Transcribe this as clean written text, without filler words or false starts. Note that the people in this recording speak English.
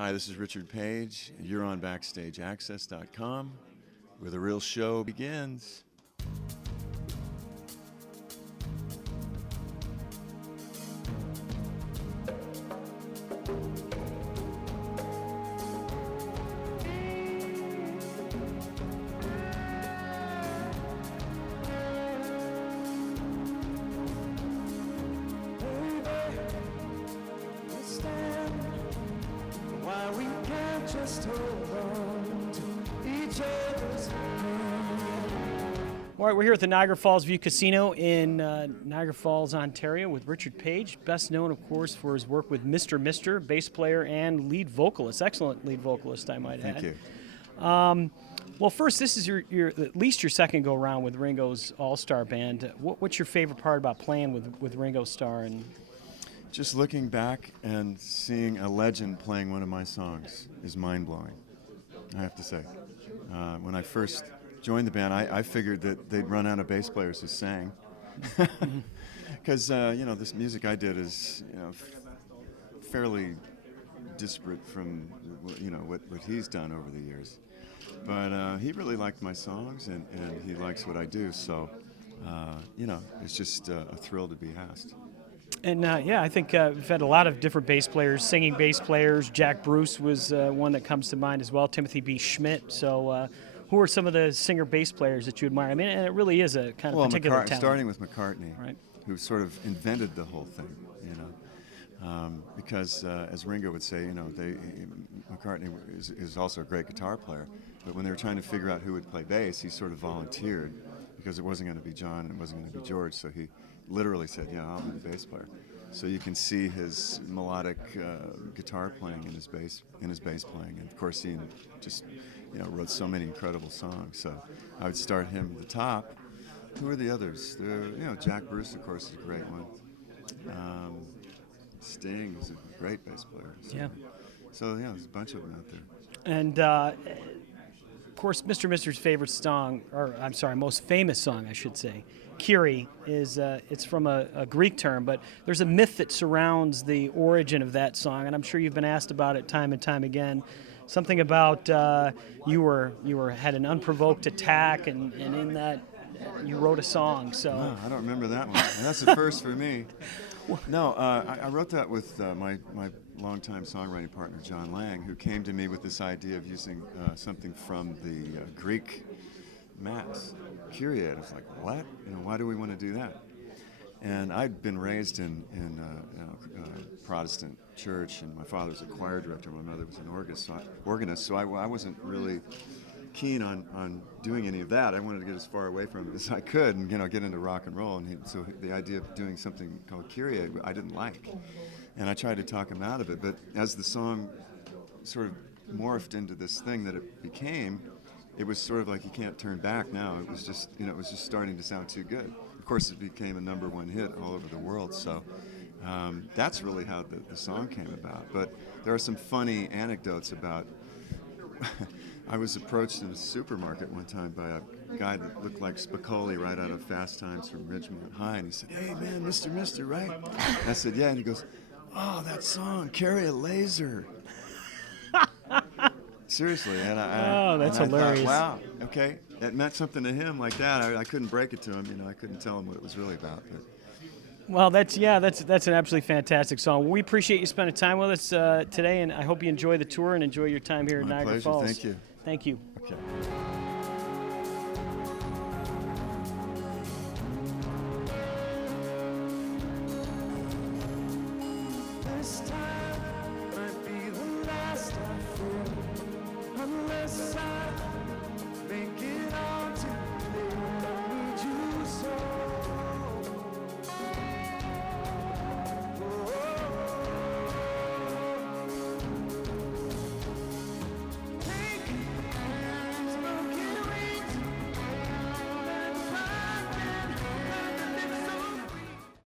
Hi, this is Richard Page. You're on BackstageAxxess.com, where the real show begins. All right, we're here at the Niagara Fallsview Casino in Niagara Falls, Ontario with Richard Page, best known, of course, for his work with Mr. Mister, bass player and lead vocalist. Excellent lead vocalist, I might add. Thank you. Well, first, this is your at least your second go-around with Ringo's All-Starr band. What's your favorite part about playing with Ringo Starr? And Just looking back and seeing a legend playing one of my songs is mind-blowing, I have to say. When I first joined the band, I figured that they'd run out of bass players who sang. Because, this music I did is, fairly disparate from, what he's done over the years. But he really liked my songs, and he likes what I do, so, it's just a thrill to be asked. And I think we've had a lot of different bass players, singing bass players. Jack Bruce was one that comes to mind as well, Timothy B. Schmidt. So who are some of the singer bass players that you admire? I mean, and it really is a kind of particular talent. Starting with McCartney, right, who sort of invented the whole thing, because as Ringo would say, McCartney is also a great guitar player, but when they were trying to figure out who would play bass, he sort of volunteered because it wasn't going to be John and it wasn't going to be George, so he literally said, "Yeah, I'll be the bass player." So you can see his melodic guitar playing in his bass playing, and of course he just wrote so many incredible songs. So I would start him at the top. Who are the others? Jack Bruce, of course, is a great one. Sting is a great bass player. So, yeah. So there's a bunch of them out there. And of course, Mr. Mister's favorite song, or I'm sorry, most famous song, I should say, Kyrie, is it's from a Greek term, but there's a myth that surrounds the origin of that song, and I'm sure you've been asked about it time and time again. Something about you had an unprovoked attack, and in that you wrote a song. So no, I don't remember that one. And that's the first for me. No, I wrote that with my longtime songwriting partner John Lang, who came to me with this idea of using something from the Greek Mass, Kyrie. I was like, what? Why do we want to do that? And I'd been raised in a Protestant church, and my father was a choir director, my mother was an organist, so I wasn't really keen on doing any of that. I wanted to get as far away from it as I could and get into rock and roll. And so the idea of doing something called Kyrie I didn't like, and I tried to talk him out of it. But as the song sort of morphed into this thing that it became, it was sort of like you can't turn back now. It was just starting to sound too good. Of course, it became a #1 hit all over the world. So that's really how the song came about. But there are some funny anecdotes about. I was approached in a supermarket one time by a guy that looked like Spicoli right out of Fast Times from Ridgemont High, and he said, "Hey man, Mr. Mister, right?" I said, "Yeah," and he goes, "Oh, that song, Carry a Laser." Seriously, and that's and hilarious. I thought, wow, okay, it meant something to him like that. I couldn't break it to him, I couldn't tell him what it was really about. But. Well, that's an absolutely fantastic song. We appreciate you spending time with us today, and I hope you enjoy the tour and enjoy your time here at Niagara Falls. My pleasure. Thank you. Thank you. Okay.